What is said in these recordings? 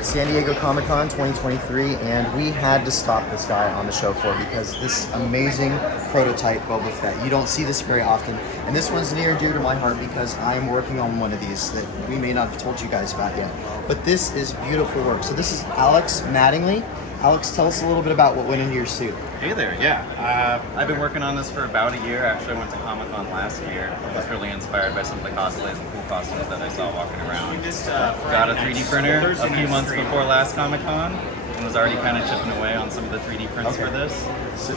at San Diego Comic-Con 2023, and we had to stop this guy on the show floor because this amazing prototype Boba Fett, you don't see this very often, and this one's near and dear to my heart because I'm working on one of these that we may not have told you guys about yet. But this is beautiful work. So this is Alex Mattingly. Alex, tell us a little bit about what went into your suit. Hey there, yeah. I've been working on this for about a year. Actually, I went to Comic-Con last year. I was really inspired by some of the cosplays and cool costumes that I saw walking around. Got a 3D printer a few months before last Comic-Con and was already kind of chipping away on some of the 3D prints for this. So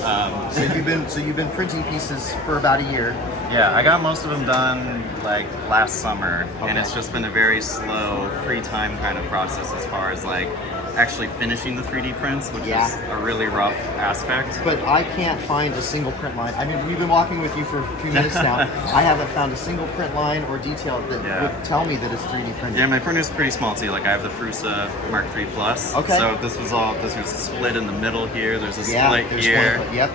you've been printing pieces for about a year. Yeah, I got most of them done like last summer, and it's just been a very slow, free time kind of process as far as like actually finishing the 3D prints, which is a really rough aspect. But I can't find a single print line. I mean, we've been walking with you for a few minutes now. I haven't found a single print line or detail that would tell me that it's 3D printed. Yeah, my printer's pretty small too. Like I have the Prusa Mark III Plus. Okay. So this was a split in the middle here. There's a split here. Yep.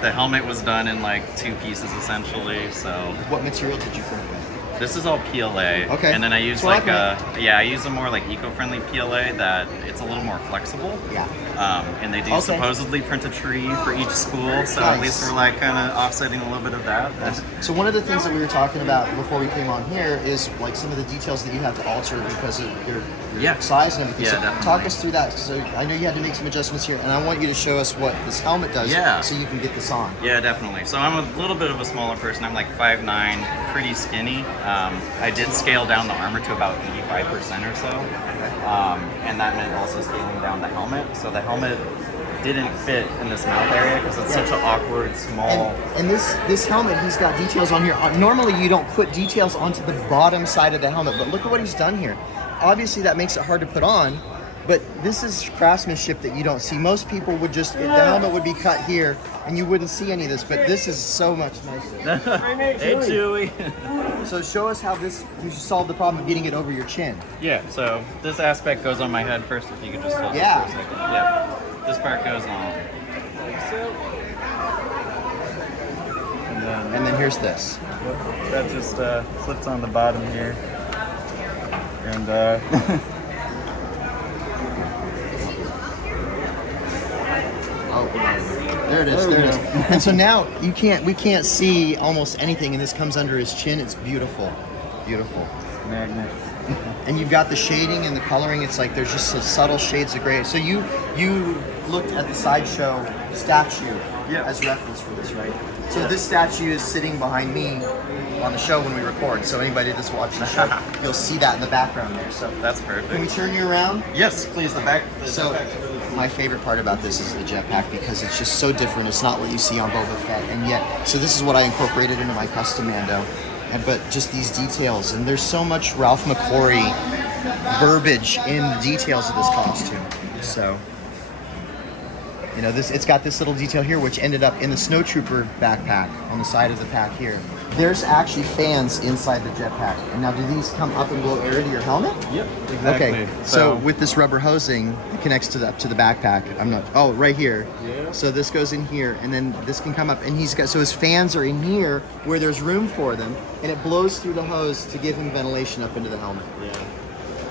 The helmet was done in like 2 pieces essentially. So. What material did you print with? This is all PLA. Okay. And then I use I use a more like eco-friendly PLA that it's a little more flexible. Yeah. And they do supposedly print a tree for each spool, so at least we're like kind of offsetting a little bit of that. So one of the things that we were talking about before we came on here is like some of the details that you have to alter because of your size and everything. Yeah, so definitely. talk us through that. So I know you had to make some adjustments here, and I want you to show us what this helmet does so you can get this on. Yeah, definitely. So I'm a little bit of a smaller person. I'm like 5'9", pretty skinny. I did scale down the armor to about 85% or so. And that meant also scaling down the helmet. So the helmet didn't fit in this mouth area because it's such an awkward, small... And this helmet, he's got details on here. Normally you don't put details onto the bottom side of the helmet, but look at what he's done here. Obviously that makes it hard to put on, but this is craftsmanship that you don't see. Most people would just, the helmet would be cut here and you wouldn't see any of this, but this is so much nicer. Hey, Chewie. So show us how you solved the problem of getting it over your chin. Yeah, so this aspect goes on my head first, if you could just hold this for a second. Yeah, this part goes on. And then here's this. That just slips on the bottom here. And there it is. And so now we can't see almost anything, and this comes under his chin. It's beautiful. magnet. And you've got the shading and the coloring. It's like there's just subtle shades of gray. So you looked at the Sideshow statue as reference for this, right? So this statue is sitting behind me on the show when we record. So anybody that's watching the show, you'll see that in the background there. So that's perfect. Can we turn you around? Yes, please. The back. My favorite part about this is the jetpack because it's just so different. It's not what you see on Boba Fett, and yet, so this is what I incorporated into my custom Mando. But just these details, and there's so much Ralph McQuarrie verbiage in the details of this costume. So, you know, it's got this little detail here, which ended up in the snowtrooper backpack on the side of the pack here. There's actually fans inside the jetpack. And now, do these come up and blow air into your helmet? Yep, exactly. Okay, so with this rubber hosing, it connects up to the backpack. Right here. Yeah. So this goes in here, and then this can come up, and so his fans are in here where there's room for them, and it blows through the hose to give him ventilation up into the helmet. Yeah.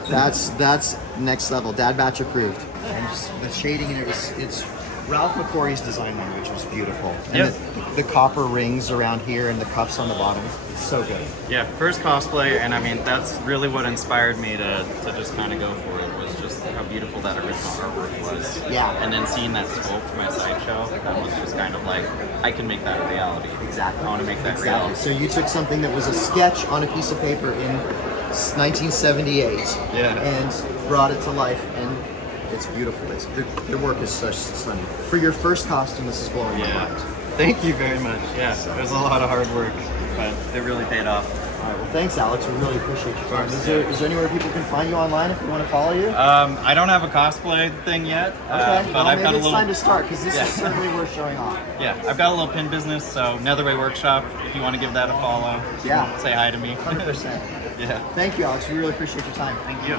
That's next level. Dad Batch approved. And just the shading in it it's Ralph McQuarrie's design one, which was beautiful. And the copper rings around here and the cuffs on the bottom. It's so good. Yeah, first cosplay, and I mean, that's really what inspired me to just kind of go for it, was just how beautiful that original artwork was. Yeah. And then seeing that sculpt for my Sideshow, that was just kind of like, I can make that a reality. Exactly. I want to make that reality. So you took something that was a sketch on a piece of paper in 1978 and brought it to life, and it's beautiful. Your work is such stunning. For your first costume, this is blowing my mind. Thank you very much. Yeah, it was a lot of hard work, but it really paid off. All right, well, thanks, Alex. We really appreciate your time. Is there anywhere people can find you online if we want to follow you? I don't have a cosplay thing yet, okay, but I've got a little. It's time to start because this is certainly worth showing off. Yeah, I've got a little pin business, so Netherway Workshop. If you want to give that a follow, say hi to me. 100%. Yeah. Thank you, Alex. We really appreciate your time. Thank you.